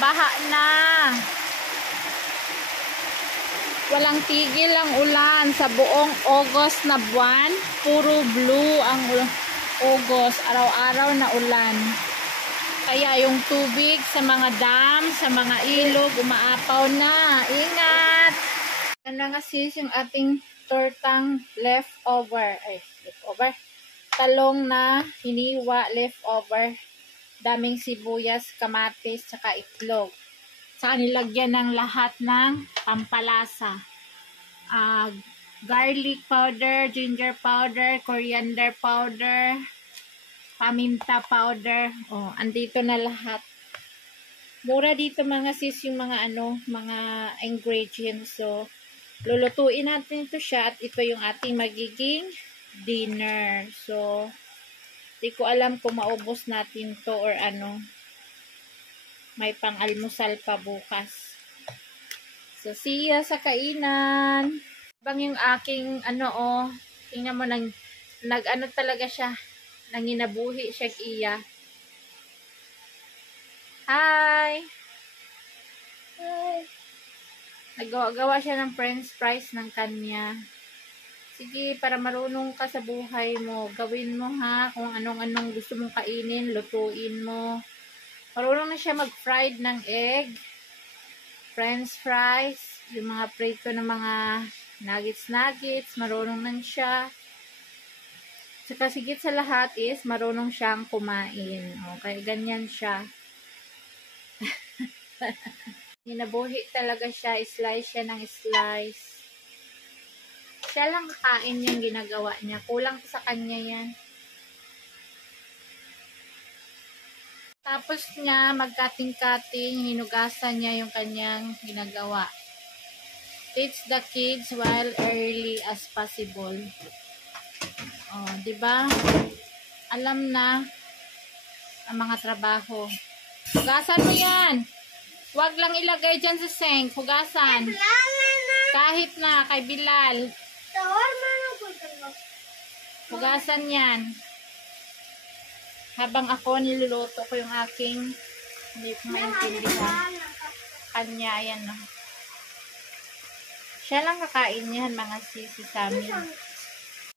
baha na. Walang tigil ang ulan sa buong August na buwan. Puro blue ang August. Araw-araw na ulan. Kaya yung tubig sa mga dam, sa mga ilog, umaapaw na. Ingat! Ano nga sis yung ating tortang leftover. Ay, leftover. Talong na hiniwa, leftover. Daming sibuyas, kamatis, tsaka itlog. Saka nilagyan ng lahat ng pampalasa. Garlic powder, ginger powder, coriander powder, paminta powder. Oh, andito na lahat. Mura dito mga sis yung mga mga ingredients. So, lulutuin natin ito siya at ito yung ating magiging dinner. So, di ko alam kung maubos natin to or may pang-almusal pa bukas. So, see ya sa kainan. Bang yung aking tingnan mo, nag talaga siya. Nanginabuhi siya iya. Hi! Hi! Nagawa siya ng french fries ng kanya. Sige, para marunong ka sa buhay mo, gawin mo ha, kung anong gusto mong kainin, lutuin mo. Marunong na siya mag-fried ng egg, french fries, yung mga prito ng mga nuggets, marunong na siya. Saka sigit sa lahat is, marunong siyang kumain. Okay, ganyan siya. Hinabuhi talaga siya, slice siya ng slice. Siya lang kakain yung ginagawa niya. Kulang sa kanya yan. Tapos niya, magkating-kating, hinugasan niya yung kanyang ginagawa. Teach the kids while early as possible. Oh, 'di ba? Alam na ang mga trabaho. Hugasan mo 'yan. Huwag lang ilagay diyan sa sink. Hugasan. Kahit na kay Bilal. Hugasan 'yan. Habang ako niluluto ko yung aking hindi ko maintindihan. Kanya, yan no. Siya lang kakain yan, mga sisi sa amin.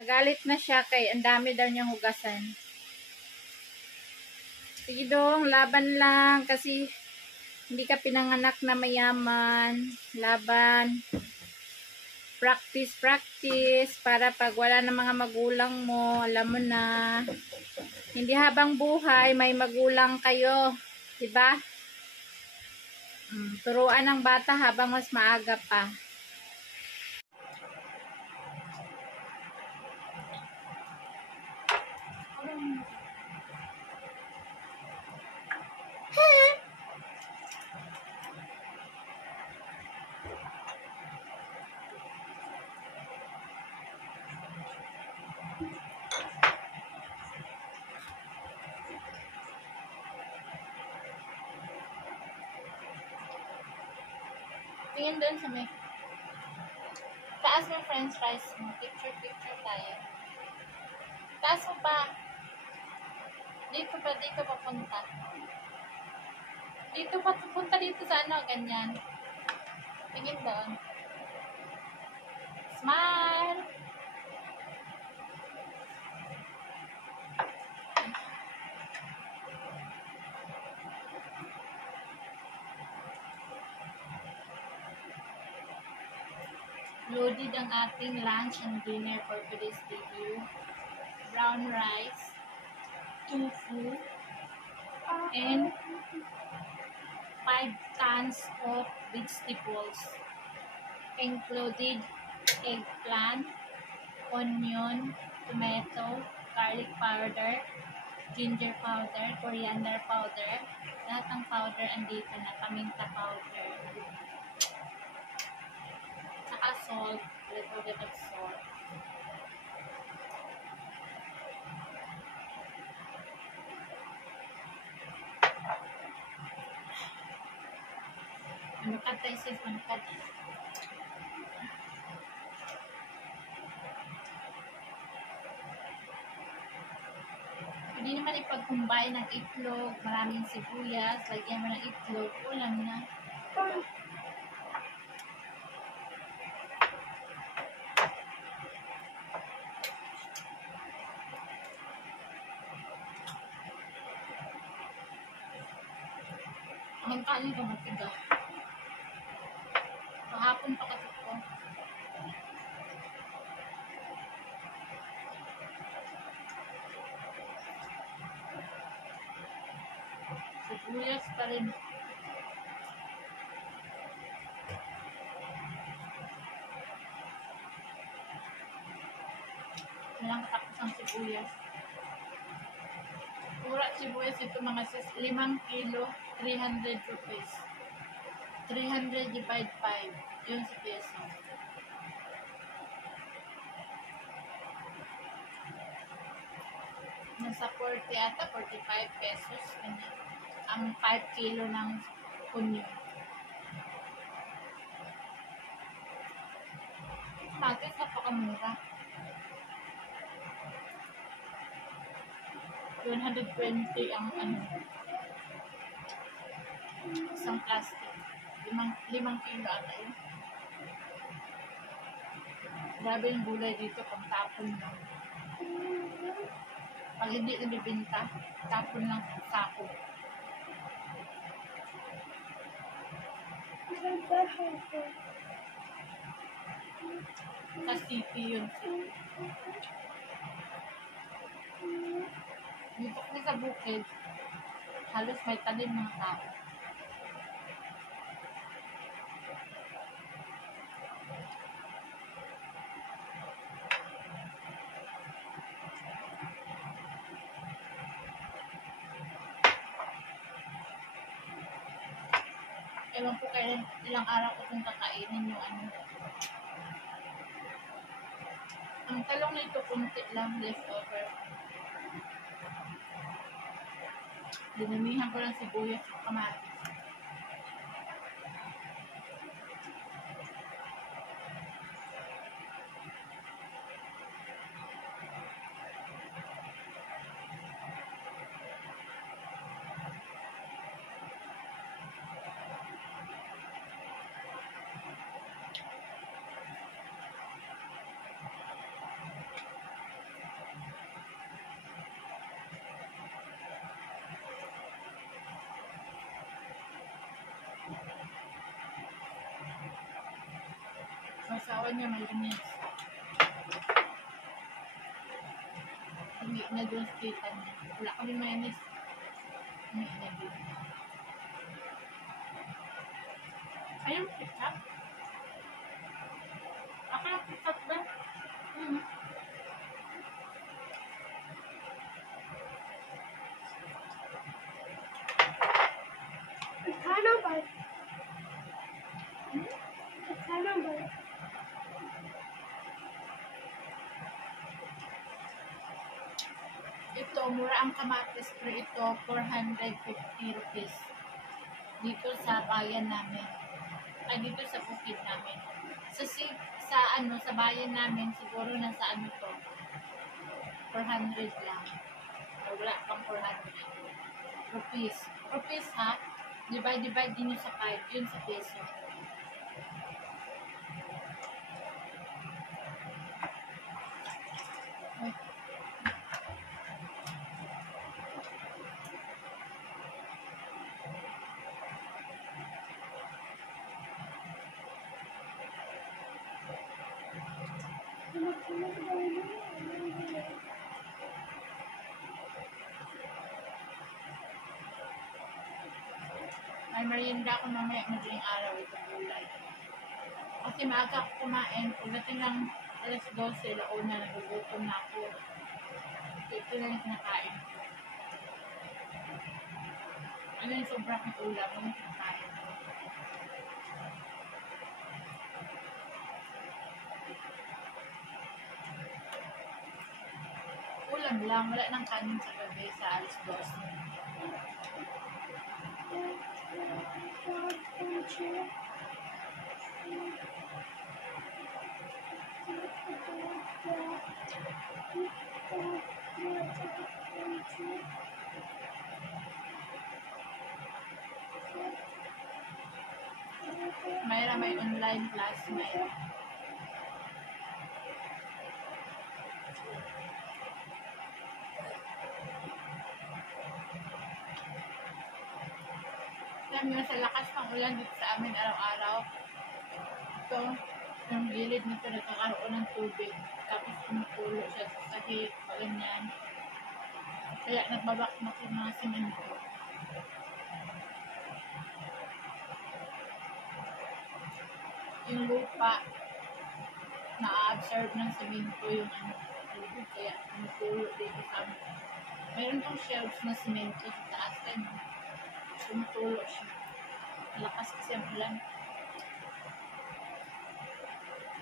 Nagalit na siya kay ang dami daw niyang hugasan. Sige dong, laban lang kasi hindi ka pinanganak na mayaman. Laban. Practice para pag wala na mga magulang mo, alam mo na. Hindi habang buhay, may magulang kayo. Diba? Turuan ng bata habang mas maaga pa. Tingin doon sa may taas mo french fries mo. Picture tayo. Taas mo pa. Dito papunta. Dito papunta dito sa ganyan. Tingin doon. Smile! Loaded ang ating lunch and dinner for today's video. Brown rice, tofu, and 5 tons of vegetables. Included eggplant, onion, tomato, garlic powder, ginger powder, coriander powder. Lahat ng powder andito na, paminta powder. Salt, a little bit of salt. Manukat tayo sis, manukat. Pwede naman mag-combine ng itlog, maraming sibuyas, lagyan mo ng itlog, ulam na. Ang kanin ka matiga. Kahapon pa kasi ko. Sibuyas pa rin. Walang katapos ang sibuyas. Pura sibuyas ito mga sis. 5 kilo, 300 rupees. 300 divide 5. Yun sa peso. Nasa 40 ata, 45 pesos. Ang 5 kilo ng punyo. Bakit napakamura? 120 ang ano. Isang plastic. 5 kilo ata yun. Grabe yung gulay dito pang tapon lang. Pag hindi nabibinta, tapon lang sa sako. Sa city yun. Dito kasi sa bukid, halos may talim mga tao. Ewan ko kailan, ilang araw ko kung kakainin yung ano. Ang talong na ito, kunti lang, leftover. Dinamihan ko lang sibuyas at kamatis. Masawa niya malinis. Hindi na doon sa kita niya. Wala kami mayonnaise. Hindi na doon. Ayun, ketchup. Ako yung ketchup ba? Ano ba? Ano ba? Ito, mura ang kamatis pero ito, 450 rupees. Dito sa bayan namin. Ay, dito sa bukid namin. Sa bayan namin, siguro nasa ano to, 400 lang. O, wala pang 400 rupees. Rupees ha? Divide din yun sa 5. Yun sa peso. May merienda ako mamaya madaling araw itong gulay. Kasi maaga ako kumain. Pagdating ng alas 12, launa, nagugutom na ako. Ito na yung kinakain. Ano yung sobrang ulam, ano yung kinakain. Ulam lang, wala nang kanin sa gabi sa alas 12. Mayra may online class, Mayra. Alam nyo, sa lakas ng ulan dito sa amin araw-araw, ito, yung gilid nito nagkakaroon ng tubig. Tapos tumutulo siya sa sahig, ganyan. Kaya nagbabakmak yung mga simento. Yung lupa, na-absorb ng simento yung tubig. Kaya tumutulo dito sa amin. Meron tong shelves na simento sa taas. Tumutulo siya. Malakas kasi ang ulan.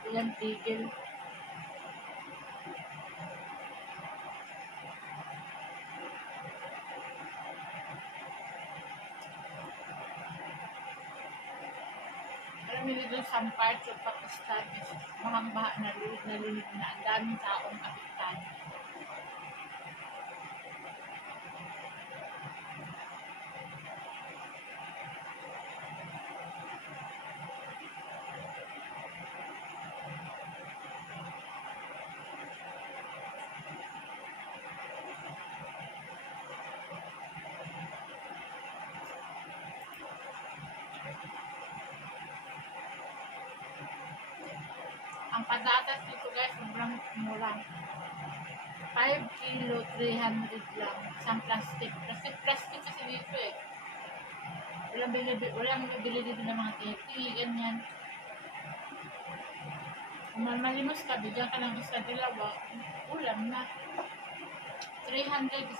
Ulan tigil. Alam nyo dito sa parts of Pakistan is mahang-baha na linig na ang daming taong apektado. Ang patatas dito guys, sobrang mura. 5 kilo, 300 lang. Isang plastic. Plastic kasi dito eh. Walang bili dito ng mga titi, ganyan. Kung malimos ka, bigyan ka ng isa dalawa, ulam na. 300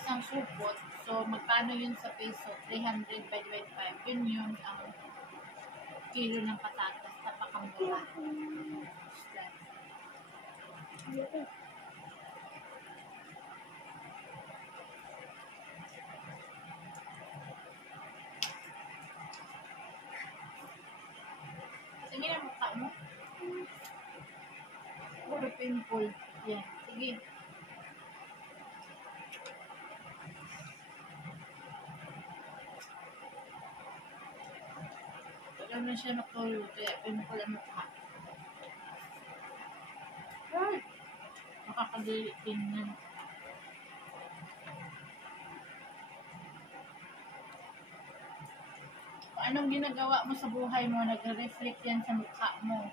isang supot. So, magkano yun sa peso? 300 by 25. Yun ang kilo ng patatas. Napakamura. Sige na mukha mo. Puro pimple. Yan. Sige. Tagal na siya natulo. Kaya pimple ang mukha. Ay! Makakadili tingnan. Kung anong ginagawa mo sa buhay mo, nagre-reflect yan sa mukha mo.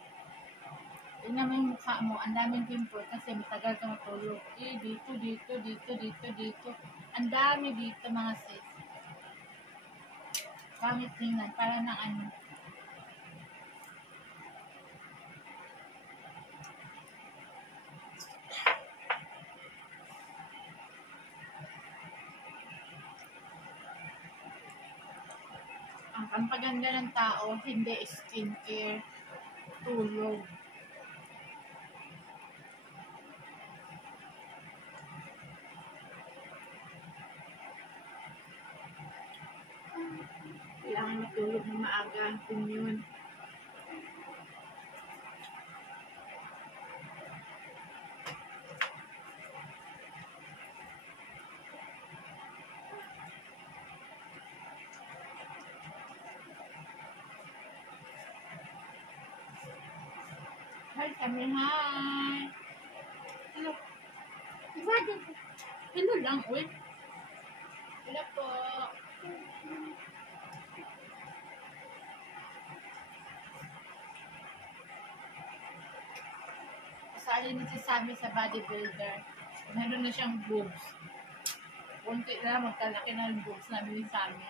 Tingnan mo yung mukha mo, ang daming pimple kasi matagal ka matulog. Dito. Ang dami dito mga sis. Pangit tingnan, para ng ano. Ang pampaganda ng tao, hindi skincare, tulog. Kailangan matulog ng maaga, yun. Hi, Samir, hi! Hello. Hello lang, uy. Hello po. Kasali na si Sammy sa bodybuilder. Meron na siyang boobs. Kunti na magkalaki na yung boobs namin ni Sammy.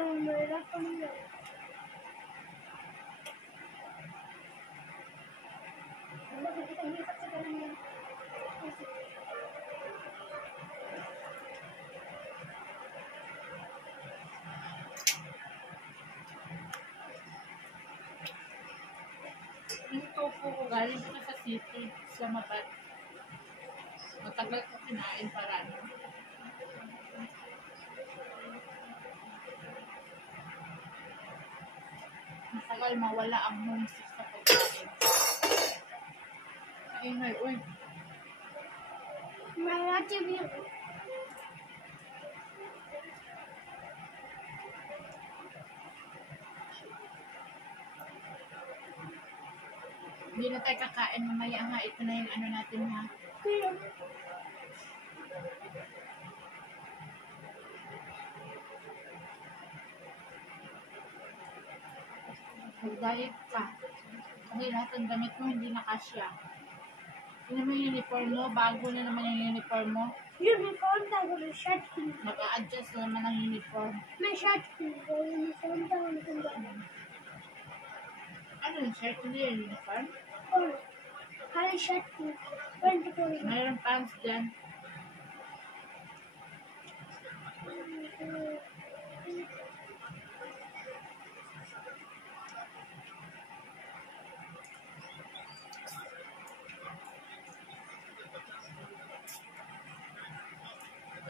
Mahirap pa nila. Ano ba kita hirap sa ganun? Yung tofu ko galing ko sa city, Islamabad. Matagal ko kinain para ano. Matagal mawala ang homesick sa pagkain. Kaingay, uy. Relative yun. Hindi na tayo kakain mamaya nga. Ito na yung ano natin ha. Kaya, Mag-diet ka. Kasi lahat ng damit mo hindi na kasya. Yun naman yung uniform mo. Bago na naman yung uniform mo. uniform tayo ng shirt ko. Mag-a-adjust na naman ang uniform. May shirt ko. Uniform tayo ng kanya. Ano yung shirt? Hindi yung uniform? Oh, kaya shirt ko. 24. Mayroong pants dyan.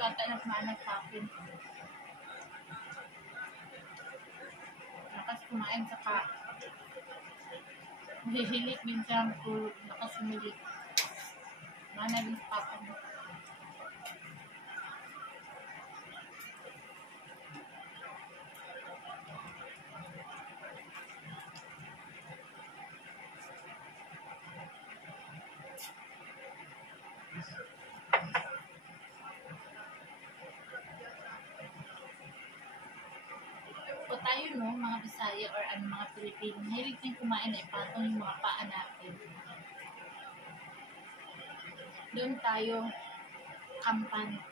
Kata na kumanak sa akin. Lakas kumain saka hihilik din siya ang tulog. Lakas sumilik. Mana din sa papa mo. O tayo no, mga Bisaya or ano mga Pilipino, mahilig din kumain na ipatong yung mga paa natin. Doon tayo kampante.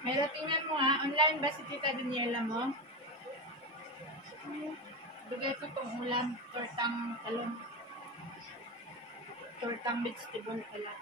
Pero tingnan mo ha, online ba si Tita Daniela mo? Bigay ko tong ulam, tortang talong. Tortang vegetable pala.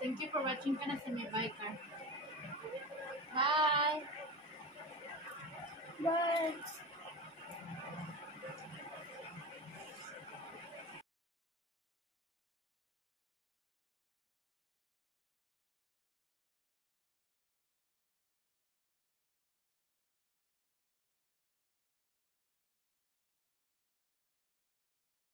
Thank you for watching ka na sa may bye ka. Bye! Bye.